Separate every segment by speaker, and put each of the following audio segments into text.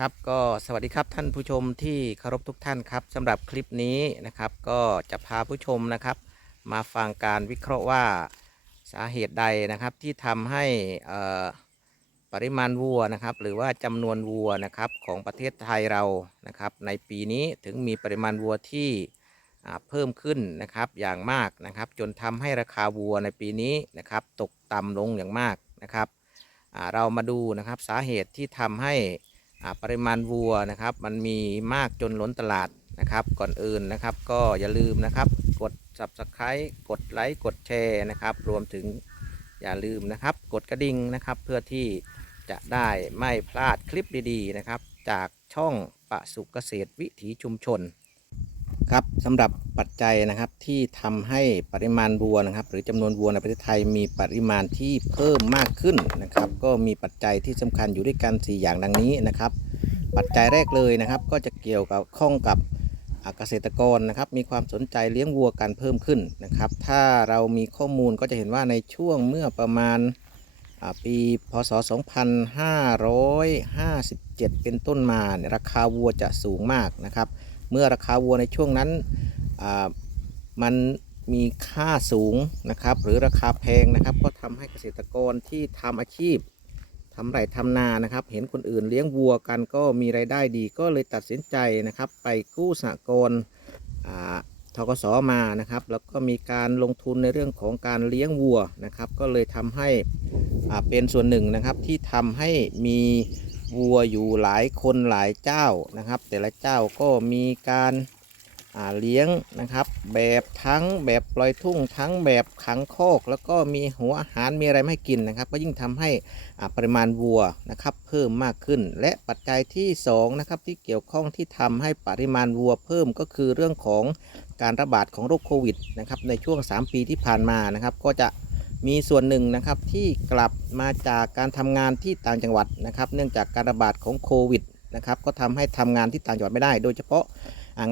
Speaker 1: ครับก็สวัสดีครับท่านผู้ชมที่เคารพทุกท่านครับสำหรับคลิปนี้นะครับ ก็จะพาผู้ชมนะครับ มาฟังการวิเคราะห์ว่าสาเหตุใดนะครับที่ทำให้อ่อปริมาณวัวนะครับ หรือว่าจำนวนวัวนะครับของประเทศไทยเรานะครับ ในปีนี้ถึงมีปริมาณวัวที่อ่าเพิ่มขึ้นนะครับอย่างมากนะครับ จนทำให้ราคาวัวในปีนี้นะครับ ตกต่ำลงอย่างมากนะครับอ่าเรามาดูนะครับสาเหตุที่ทำให้ ปริมาณวัวนะครับ มันมีมากจนล้นตลาดนะครับ ก่อนอื่นนะครับ ก็อย่าลืมนะครับ กด subscribe กดไลค์กดแชร์นะครับ รวมถึงอย่าลืมนะครับ กดกระดิ่งนะครับ เพื่อที่จะได้ไม่พลาดคลิปดีๆนะครับ จากช่องปะสุกเกษตรวิถีชุมชน ครับสำหรับปัจจัยนะครับที่ทำให้ปริมาณวัวนะครับ หรือจำนวนวัวในประเทศไทยมีปริมาณที่เพิ่มมากขึ้นนะครับ ก็มีปัจจัยที่สำคัญอยู่ด้วยกัน 4 อย่างดังนี้นะครับ ปัจจัยแรกเลยนะครับ ก็จะเกี่ยวกับข้องกับเกษตรกรนะครับ มีความสนใจเลี้ยงวัวกันเพิ่มขึ้นนะครับ ถ้าเรามีข้อมูลก็จะเห็นว่าในช่วงเมื่อประมาณปีพศ 2557 เป็นต้นมาเนี่ยราคาวัวจะสูงมากนะครับ เมื่อราคาวัวในช่วงนั้นมันมีค่าสูงนะครับ หรือราคาแพงนะครับ ก็ทำให้เกษตรกรที่ทำอาชีพทำไร่ทำนานะครับ เห็นคนอื่นเลี้ยงวัวกันก็มีรายได้ดี ก็เลยตัดสินใจนะครับ ไปกู้สหกรณ์ทกสมานะครับ แล้วก็มีการลงทุนในเรื่องของการเลี้ยงวัวนะครับ ก็เลยทำให้เป็นส่วนหนึ่งนะครับที่ทำให้มี วัวอยู่หลายคนหลายเจ้านะครับ แต่ละเจ้าก็มีการาเลี้ยงนะครับ แบบทั้งแบบปล่อยทุ่งทั้งแบบขังคอกแล้วก็มีหัวอาหารมีอะไรไม่กินนะครับ ก็ยิ่งทำให้ปริมาณวัวนะครับ เพิ่มมากขึ้น และปัจจัยที่สองนะครับที่เกี่ยวข้องที่ทำให้ปริมาณวัวเพิ่มก็คือเรื่องของการระบาดของโรคโควิดนะครับในช่วง 3 ปีที่ผ่านมานะครับ ก็จะ มีส่วนหนึ่งนะครับที่กลับมาจากการทำงานที่ต่างจังหวัดนะครับ เนื่องจากการระบาดของโควิดนะครับก็ทำให้ทำงานที่ต่างจังหวัดไม่ได้ โดยเฉพาะ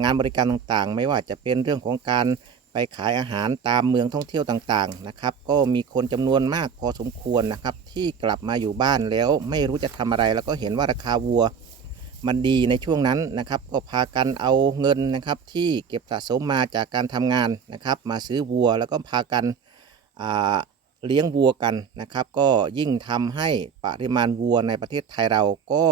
Speaker 1: งานบริการต่างๆ ไม่ว่าจะเป็นเรื่องของการไปขายอาหารตามเมืองท่องเที่ยวต่างๆนะครับ ก็มีคนจำนวนมากพอสมควรนะครับ ที่กลับมาอยู่บ้านแล้วไม่รู้จะทำอะไร แล้วก็เห็นว่าราคาวัวมันดีในช่วงนั้นนะครับ ก็พากันเอาเงินนะครับ ที่เก็บสะสมมาจากการทำงานนะครับ มาซื้อวัวแล้วก็พากันอ่า เลี้ยงวัวกันนะครับ ก็ยิ่งทำให้ปริมาณวัวในประเทศไทยเราก็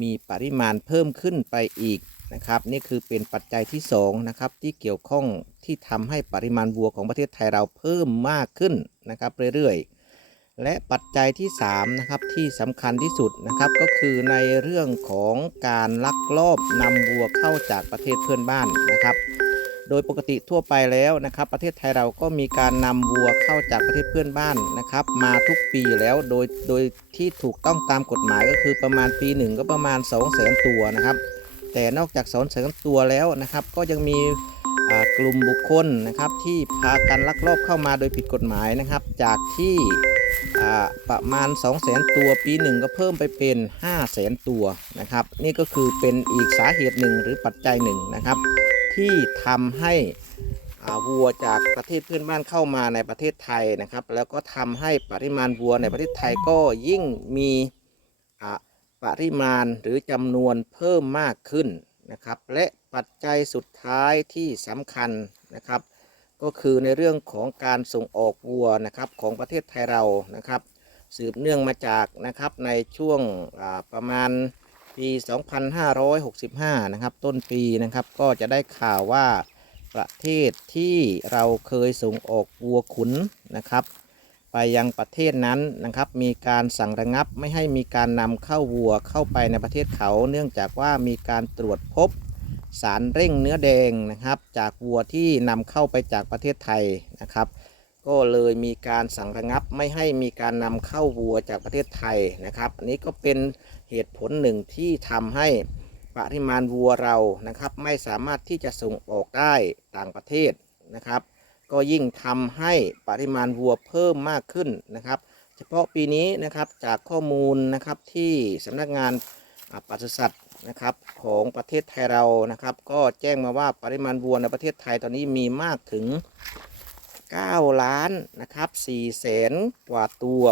Speaker 1: มีปริมาณเพิ่มขึ้นไปอีกนะครับ นี่คือเป็นปัจจัยที่สองนะครับที่เกี่ยวข้องที่ทำให้ปริมาณวัวของประเทศไทยเราเพิ่มมากขึ้นนะครับเรื่อยๆ และปัจจัยที่3นะครับที่สำคัญที่สุดนะครับก็คือในเรื่องของการลักลอบนำวัวเข้าจากประเทศเพื่อนบ้านนะครับ โดยปกติทั่วไปแล้วนะครับ ประเทศไทยเราก็มีการนำวัวเข้าจากประเทศเพื่อนบ้านนะครับ มาทุกปีอยู่แล้วโดยโดยที่ถูกต้องตามกฎหมายก็คือประมาณปีหนึ่งก็ประมาณ 2 0 0 0 0 0ตัวนะครับ แต่นอกจาก2 0 0 0 0 0ตัวแล้วนะครับ ก็ยังมีกลุ่มบุคคลนะครับที่พากันลักลอบเข้ามาโดยผิดกฎหมายนะครับ จากที่ประมาณ 2 0 0 0 0 0ตัวปีหนึ่งก็เพิ่มไปเป็น 5 0 0 0 0 0ตัวนะครับ นี่ก็คือเป็นอีกสาเหตุหนึ่งหรือปัจจัยหนึ่งนะครับ ที่ทำให้วัวจากประเทศเพื่อนบ้านเข้ามาในประเทศไทยนะครับ แล้วก็ทำให้ปริมาณวัวในประเทศไทยก็ยิ่งมีปริมาณหรือจำนวนเพิ่มมากขึ้นนะครับ และปัจจัยสุดท้ายที่สำคัญนะครับ ก็คือในเรื่องของการส่งออกวัวนะครับของประเทศไทยเรานะครับ สืบเนื่องมาจากนะครับในช่วงประมาณ ปี 2565 นะครับ ต้นปีนะครับก็จะได้ข่าวว่าประเทศที่เราเคยส่งออกวัวขุนนะครับ ไปยังประเทศนั้นนะครับ มีการสั่งระงับไม่ให้มีการนำเข้าวัวเข้าไปในประเทศเขา เนื่องจากว่ามีการตรวจพบสารเร่งเนื้อแดงนะครับ จากวัวที่นำเข้าไปจากประเทศไทยนะครับ ก็เลยมีการสั่งระงับไม่ให้มีการนำเข้าวัวจากประเทศไทยนะครับอันนี้ก็เป็นเหตุผลหนึ่งที่ทำให้ปริมาณวัวเรานะครับ ไม่สามารถที่จะส่งออกได้ต่างประเทศนะครับ ก็ยิ่งทำให้ปริมาณวัวเพิ่มมากขึ้นนะครับ เฉพาะปีนี้นะครับจากข้อมูลนะครับที่สำนักงานปศุสัตว์นะครับของประเทศไทยเรานะครับ ก็แจ้งมาว่าปริมาณวัวในประเทศไทยตอนนี้มีมากถึง 9 ล้านนะครับ4แสนกว่าตัว